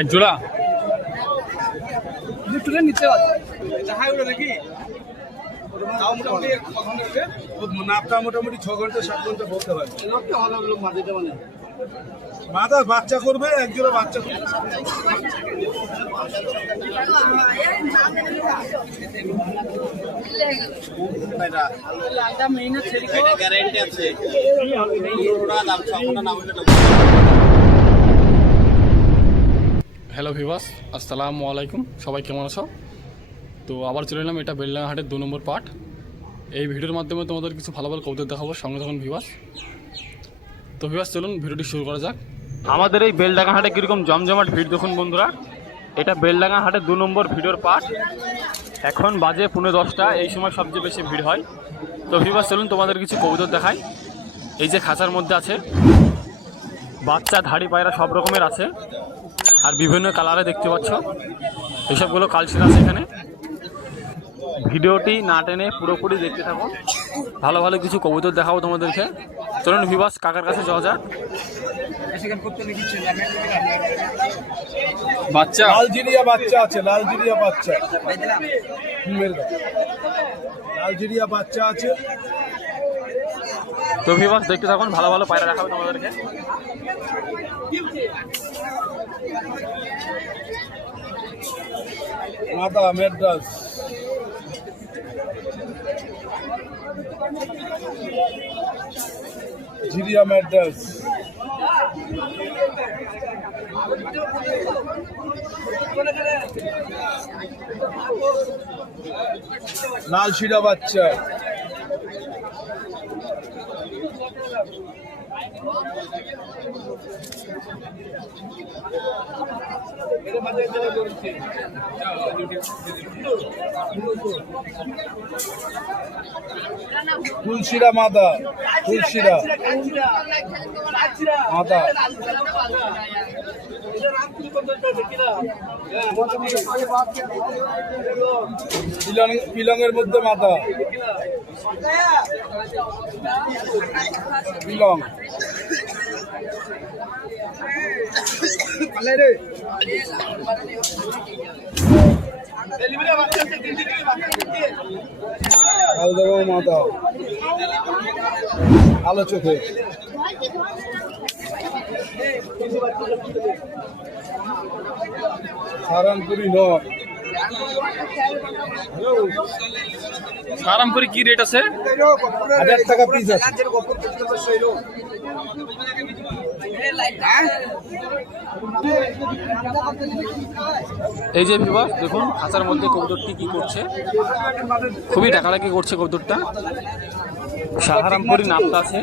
এক জোড়া দুটো নিতে হবে যাহাই ওটা নাকি তাও মোটামুটি কখন দেবে নাপটা মোটামুটি 6 ঘন্টা 7 ঘন্টা বলতে পারে লোকটা ভালো লোক মাঝেটা মানে মাথা বাচ্চা করবে এক জোড়া বাচ্চা করবে গ্যারান্টি আছে হ্যালো ভিউয়ার্স, আসসালামু আলাইকুম। সবাই কেমন আছো? তো আবার চলে এলাম, এটা বেলডাঙ্গা হাটের 2 নম্বর পার্ট। এই ভিডিওর মাধ্যমে তোমাদের কিছু ভালো ভালো কবুতর দেখাবো, সঙ্গে থাকুন ভিউয়ার্স। তো ভিউয়ার্স চলুন ভিডিওটি শুরু করা যাক। আমাদের এই বেলডাঙ্গা হাটে কীরকম জমজমাট ভিড় দেখুন বন্ধুরা। এটা বেলডাঙ্গা হাটের 2 নম্বর ভিডিওর পার্ট। এখন বাজে 10:15, এই সময় সবচেয়ে বেশি ভিড় হয়। তো ভিউয়ার্স চলুন তোমাদের কিছু কবুতর দেখাই। এই যে খাঁচার মধ্যে আছে বাচ্চা, ধাড়ি পায়রা সব রকমের আছে, আর বিভিন্ন কালারে দেখতে পাচ্ছ। এইসবগুলো কালচার আছে এখানে। ভিডিওটি না টেনে পুরোপুরি দেখতে থাকো, ভালো ভালো কিছু কবুতর দেখাবো তোমাদেরকে। চলুন ভিউয়ার্স কাকার কাছে যাওয়া যাক। বাচ্চা লালজিরিয়া বাচ্চা আছে, লালজিরিয়া বাচ্চা লালজিরিয়া বাচ্চা আছে। তো ভিউয়ার্স দেখতে থাকুন, ভালো ভালো পায়রা দেখাবো তোমাদেরকে। মাদা মেড্রাস জিরিয়া মেড্রাস লাল শিরা বাচ্চা তুলসিরা মাদা, তুলসিরা মাদা পিলংয়ের মধ্যে মাদা পিলং মাদা আলো চোখে সারানপুরি নর। সারামপুরি কি রেট আছে? 1000 টাকা পিস আছে। এই যে ভিউয়ার্স দেখুন খাঁচার মধ্যে কবুতরটি কি করছে, খুবই ডাকাডাকি করছে কবুতরটা। সাহারামপুরি নামটা আছে।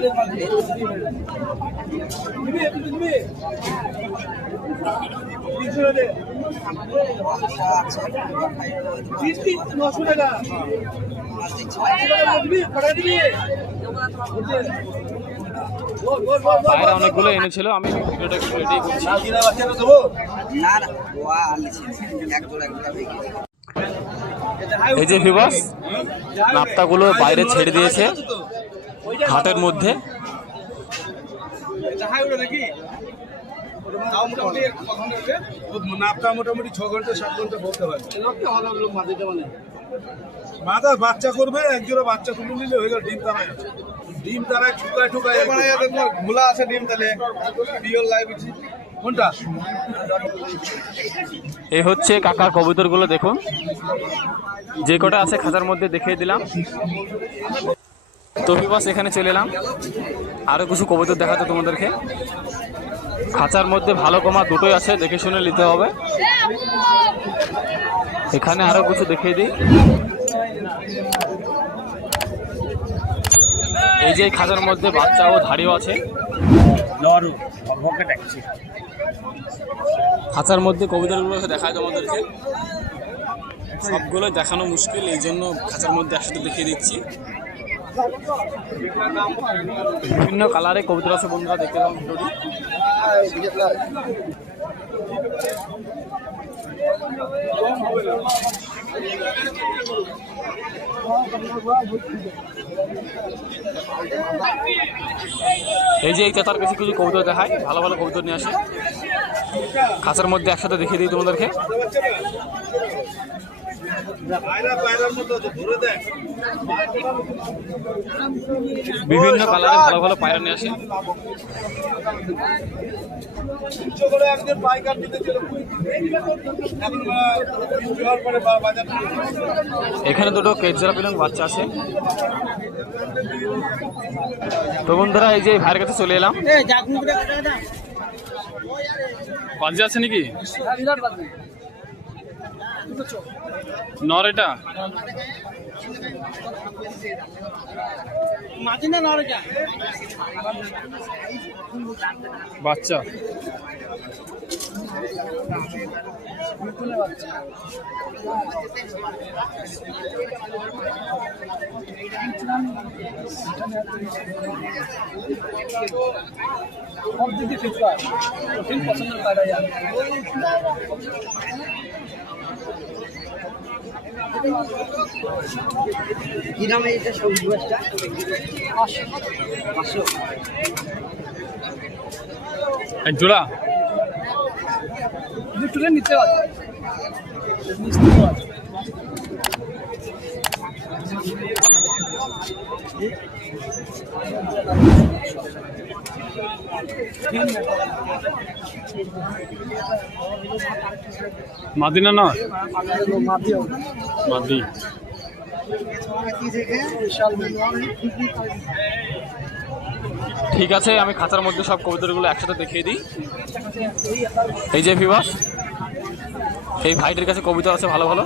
পায়রা অনেকগুলো এনেছিল, আমি ভিডিওটা একটু রেডি করছি। এই যে ভিউয়ার্স নাপ্তাগুলো বাইরে ছেড়ে দিয়েছে হাটের মধ্যে। নাপটা মোটামুটি 6 ঘন্টা 7 ঘন্টা বলতে পারে লোকটা ভালো লোক মাঝেটা মানে মাথা বাচ্চা করবে এক জোড়া বাচ্চা তুলে নিলে হয়ে গেল। ডিম তারায় আছে, ডিম তারায় ঠুকায় ঠুকায় ঘোলা আছে ডিম তালে রিয়েল লাইভ কোনটা। এই হচ্ছে কাকার কবুতরগুলো দেখুন, যে কটা আছে খাঁচার মধ্যে দেখিয়ে দিলাম। তো ভিউয়ার্স এখানে চলে এলাম আরও কিছু কবুতর দেখাতে তোমাদেরকে। খাঁচার মধ্যে ভালো কমা দুটোই আছে, দেখে শুনে নিতে হবে। এখানে আরও কিছু দেখিয়ে দিই। এই যে খাঁচার মধ্যে বাচ্চা ও ধাড়িও আছে। খাঁচার মধ্যে কবুতরগুলো দেখায় তোমাদেরকে, সবগুলো দেখানো মুশকিল, এই জন্য খাঁচার মধ্যে একসাথে দেখিয়ে দিচ্ছি। বিভিন্ন কালারে কবুতর আছে বন্ধুরা, দেখতে পাবেন ভিডিওটি। এই যে এই চাতার কাছে কিছু কবুতর দেখায়, ভালো ভালো কবুতর নিয়ে আসে। খাঁচার মধ্যে একসাথে দেখিয়ে দিই তোমাদেরকে। বিভিন্ন কালারে ভালো ভালো পায়রা নিয়ে আসে। এখানে দুটো কেজরা পিলং বাচ্চা আছে। তো বন্ধুরা এই যে ভাইয়ের কাছে চলে এলাম। বাজে আছে নাকি নর? এটা বাচ্চা কি নামে এটা সবুজ বাসটা? এক জোড়া তুলে নিতে হবে। মাদিনা না মাদি। ঠিক আছে, আমি খাঁচার মধ্যে সব কবুতরগুলো একসাথে দেখিয়ে দিই। এই যে ভিউয়ার্স, এই ভাইটির কাছে কবুতর আছে ভালো ভালো।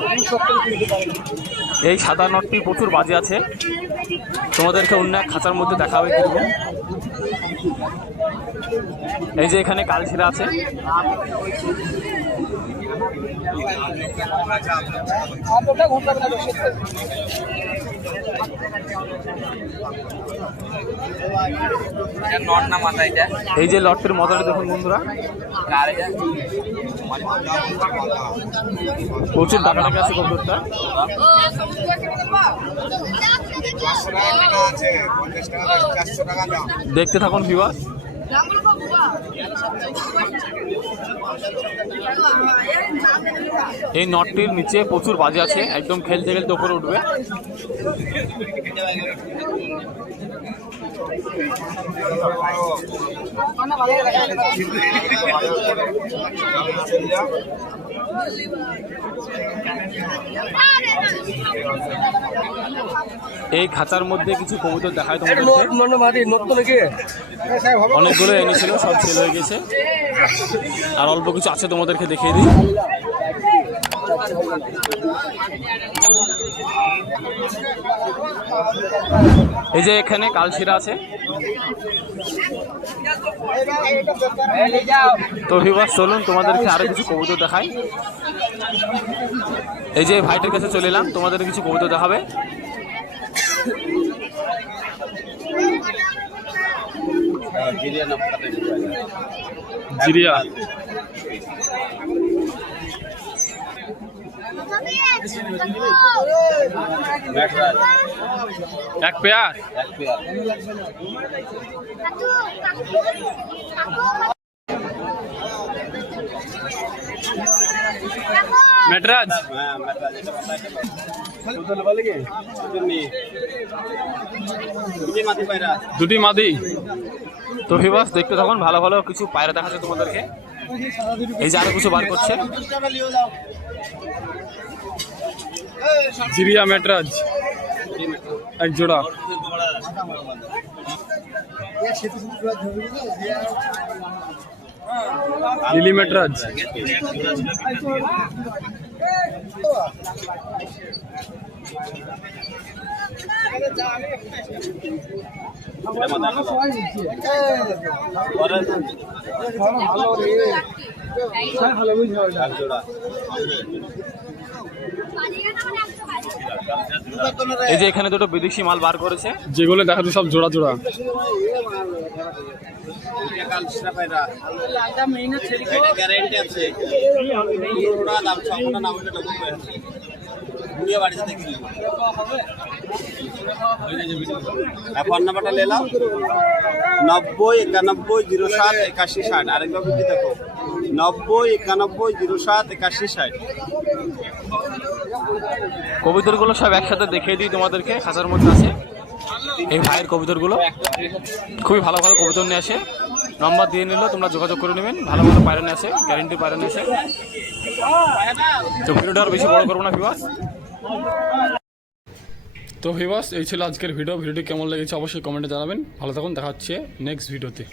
এই সাদা নটটি প্রচুর বাজে আছে, তোমাদেরকে অন্য এক খাঁচার মধ্যে দেখাবে কিন্তু। এই যে এখানে কালশিরা আছে। এই যে লটটির মজাটা দেখুন বন্ধুরা, প্রচুর টাকা লেগে আছে কবুতরটা। দেখতে থাকুন ভিউয়ার্স। এই নটটির নিচে প্রচুর বাজে আছে, একদম খেলতে খেলতে উপরে উঠবে। এই খাঁচার মধ্যে কিছু কবুতর দেখায় তোমাদেরকে। অনেকগুলো এনেছিল, সব সেল হয়ে গেছে, আর অল্প কিছু আছে তোমাদেরকে দেখিয়ে দিই। এই যে এখানে কালশিরা আছে। তো ভিউয়ার্স চলুন তোমাদেরকে আরো কিছু কবুতর দেখাই। এই যে ভাইটার কাছে চলে এলাম, তোমাদের কিছু কবুতর দেখাবে। জিরিয়া এক পেয়ার। মেটরাজ দুটি মাদি। তো ভিউয়ার্স দেখতে থাকুন, ভালো ভালো কিছু পায়রা দেখাচ্ছে তোমাদেরকে। এই যে আরো কিছু বার করছে। জিরিয়া মেটরাজ এক জোড়া। লিলি মেটরাজ। এই যে এখানে দুটো বিদেশি মাল বার করেছে, যেগুলো দেখাচ্ছে সব জোড়া জোড়া। গ্যারান্টি আছে। ফোন নাম্বারটা নিলাম 90 91 07 81 60। আরেকবার দেখো 90 91 07 81 60। কবুতরগুলো সব একসাথে দেখিয়ে দিই তোমাদেরকে, খাঁচার মধ্যে আছে এই ভাইয়ের কবুতরগুলো। খুবই ভালো ভালো কবুতর নিয়ে আসে, নম্বর দিয়ে নিলেও তোমরা যোগাযোগ করে নেবেন। ভালো ভালো পায়রা নিয়ে আসে, গ্যারেন্টি পায়রা নিয়ে আসে। তো ভিডিওটা আর বেশি বড় করবো না ভিউয়ার্স। তো ভিউয়ার্স এই ছিল আজকের ভিডিওটি কেমন লেগেছে অবশ্যই কমেন্টে জানাবেন। ভালো থাকুন, দেখা হচ্ছে নেক্সট ভিডিওতে।